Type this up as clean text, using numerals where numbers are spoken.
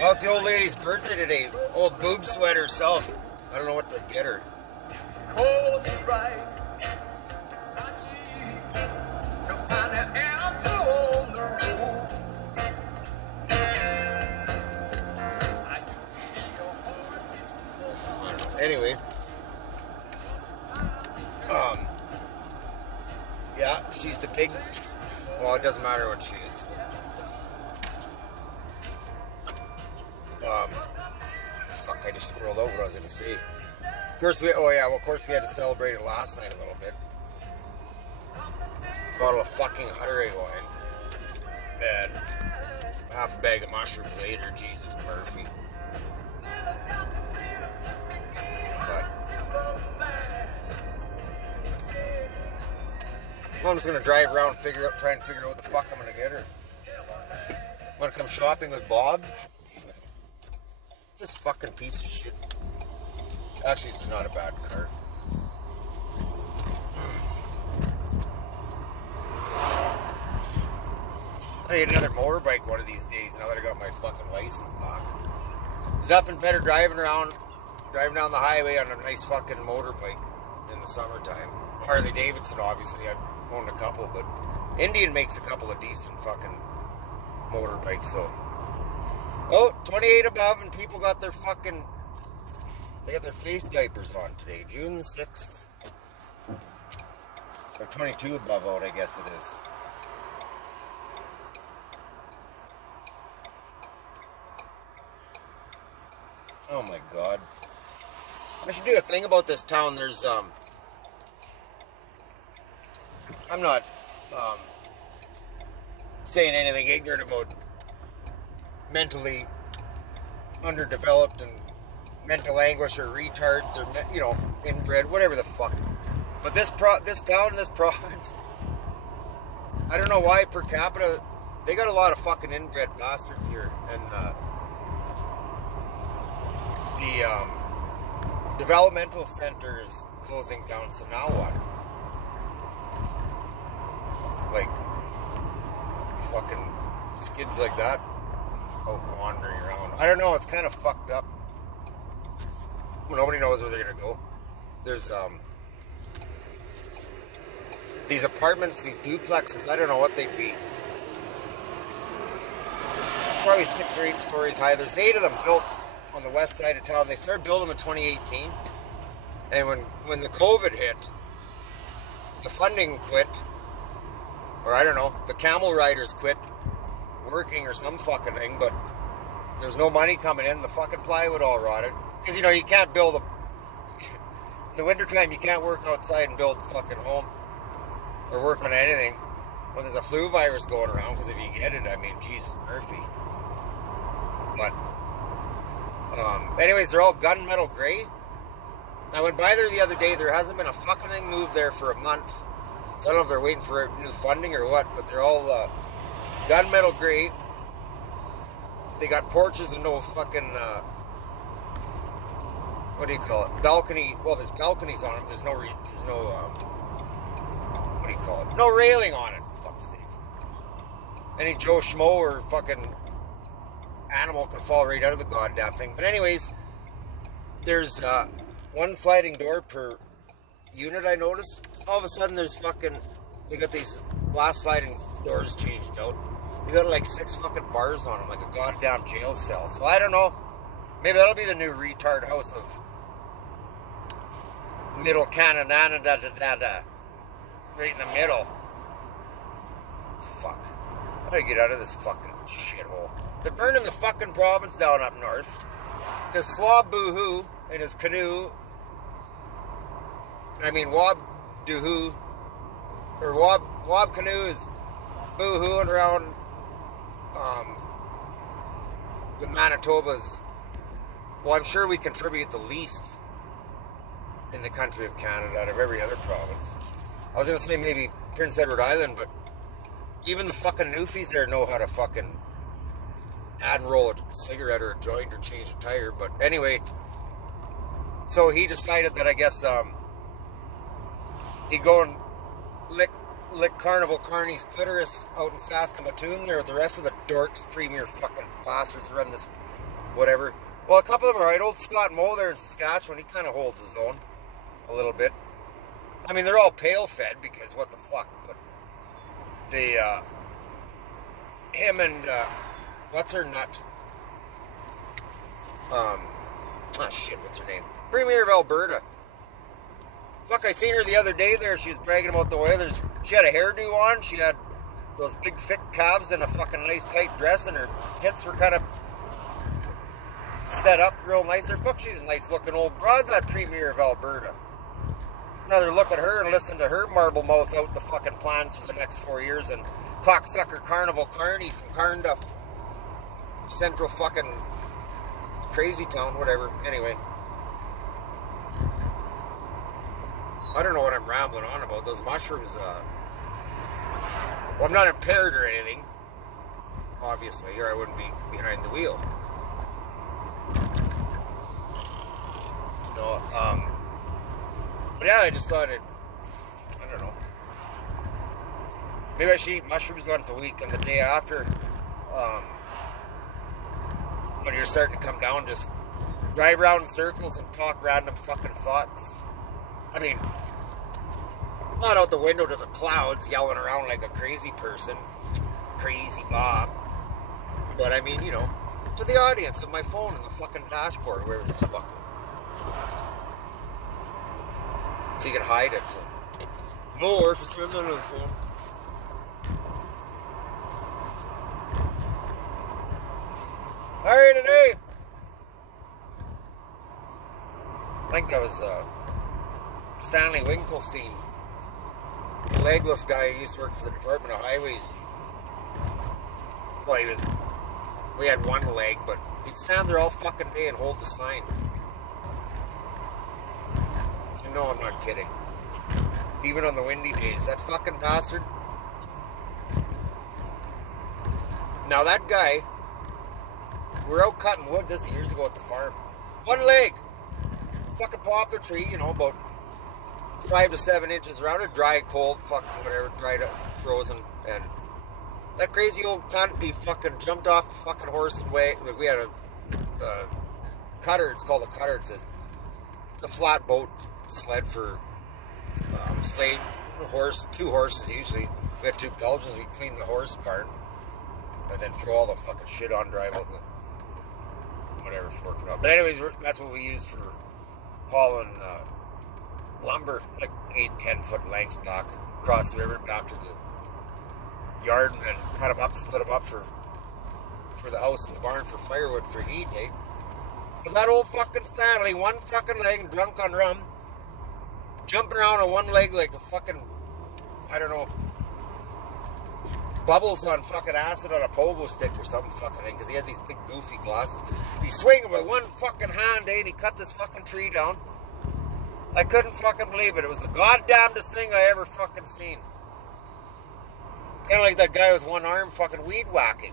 Well, it's the old lady's birthday today. Old boob sweat herself. I don't know what to get her. Cause it's right. I need to find an answer on the road. I used to be your heart. Anyway. Yeah, she's the big... Well, it doesn't matter what she is. Fuck, I just scrolled over what I was going to say. Of course, of course we had to celebrate it last night a little bit. Bottle of fucking Hunter egg wine. And half a bag of mushrooms later, Jesus Murphy. But... I'm just gonna drive around and try and figure out what the fuck I'm gonna get her. Wanna come shopping with Bob? This fucking piece of shit. Actually, it's not a bad car. I need another motorbike one of these days now that I got my fucking license back. There's nothing better driving down the highway on a nice fucking motorbike in the summertime. Harley Davidson, obviously. I own a couple, but Indian makes a couple of decent fucking motorbikes, so. Oh, 28 above, and people got their fucking, they got their face diapers on today, June the 6th. Or 22 above out, I guess it is. Oh my God. I should do a thing about this town. There's, I'm not saying anything ignorant about mentally underdeveloped and mental anguish or retards or, you know, inbred, whatever the fuck. But this town, this province, I don't know why per capita, they got a lot of fucking inbred bastards here. And the developmental center is closing down, so now what? Like, fucking skids like that out wandering around. I don't know, it's kind of fucked up. Nobody knows where they're gonna go. There's these apartments, these duplexes, I don't know what they'd be. Probably 6 or 8 stories high. There's 8 of them built on the west side of town. They started building them in 2018. And when the COVID hit, the funding quit. Or I don't know, the camel riders quit working or some fucking thing, but there's no money coming in. The fucking plywood all rotted. Because, you know, you can't build in the wintertime, you can't work outside and build a fucking home. Or work on anything when there's a flu virus going around, because if you get it, I mean, Jesus Murphy. But, anyways, they're all gunmetal gray. I went by there the other day, there hasn't been a fucking thing moved there for a month. So I don't know if they're waiting for new funding or what, but they're all gunmetal gray. They got porches and no fucking, what do you call it? Balcony. Well, there's balconies on them. There's no, what do you call it? No railing on it, for fuck's sakes. Any Joe Schmo or fucking animal can fall right out of the goddamn thing. But anyways, there's one sliding door per unit, I noticed. All of a sudden there's fucking, they got these glass sliding doors changed out. They got like 6 fucking bars on them, like a goddamn jail cell. So I don't know, maybe that'll be the new retard house of Middle Canada, right in the middle. Fuck. I gotta get out of this fucking shithole. They're burning the fucking province down up north. Because Slob Boohoo in his canoe, I mean Wob Doohoo, or Wob Canoe is boohooing around the Manitoba's. Well, I'm sure we contribute the least in the country of Canada out of every other province. I was gonna say maybe Prince Edward Island, but even the fucking Newfies there know how to fucking add and roll a cigarette or a joint or change a tire. But anyway, so he decided that I guess he'd go and lick Carnival Carney's clitoris out in Saskatoon there with the rest of the dorks, premier fucking bastards run this whatever. Well, a couple of them are right. Old Scott Moe there in Saskatchewan, he kind of holds his own a little bit. I mean, they're all pale fed because what the fuck, but him and what's her nut? Shit, what's her name? Premier of Alberta. Fuck, I seen her the other day there. She was bragging about the Oilers. She had a hairdo on. She had those big thick calves and a fucking nice tight dress, and her tits were kind of set up real nice. Fuck, she's a nice looking old broad, that Premier of Alberta. Another look at her and listen to her marble mouth out the fucking plans for the next 4 years, and cocksucker Carnival Carney from Carnduff, Central fucking crazy town, whatever. Anyway, I don't know what I'm rambling on about. Those mushrooms, well, I'm not impaired or anything, obviously, or I wouldn't be behind the wheel. No, but yeah, I just thought I don't know. Maybe I should eat mushrooms once a week, and the day after, when you're starting to come down, just drive around in circles and talk random fucking thoughts. I mean, not out the window to the clouds yelling around like a crazy person, crazy Bob, but I mean, you know, to the audience of my phone and the fucking dashboard, wherever this fucking, so you can hide it. So. No, or if it's on the phone. Alright, today, I think that was Stanley Winkelstein, the legless guy who used to work for the Department of Highways. Well, we had one leg, but he'd stand there all fucking day and hold the sign. You know I'm not kidding. Even on the windy days, that fucking bastard. Now that guy, we're out cutting wood this years ago at the farm. One leg. Fucking poplar tree, you know, about 5 to 7 inches around it, dry, cold, fucking whatever, dried up, frozen, and that crazy old cunt, he fucking jumped off the fucking horse and way. We had a cutter, it's called a cutter, it's a flat boat sled for sleighing horse, 2 horses usually. We had 2 Belgians, we cleaned the horse part, and then throw all the fucking shit on, drive out the whatever, fork it up. But anyways, that's what we used for hauling lumber, like 8-10 foot lengths back across the river back to the yard, and then cut them up, split them up for the house and the barn for firewood for heat, eh? But that old fucking Stanley, one fucking leg, drunk on rum, jumping around on one leg like a fucking, I don't know, bubbles on fucking acid on a pogo stick or something fucking thing, because he had these big goofy glasses. He's swinging with one fucking hand, eh, and he cut this fucking tree down. I couldn't fucking believe it. It was the goddamnedest thing I ever fucking seen. Kind of like that guy with one arm fucking weed whacking.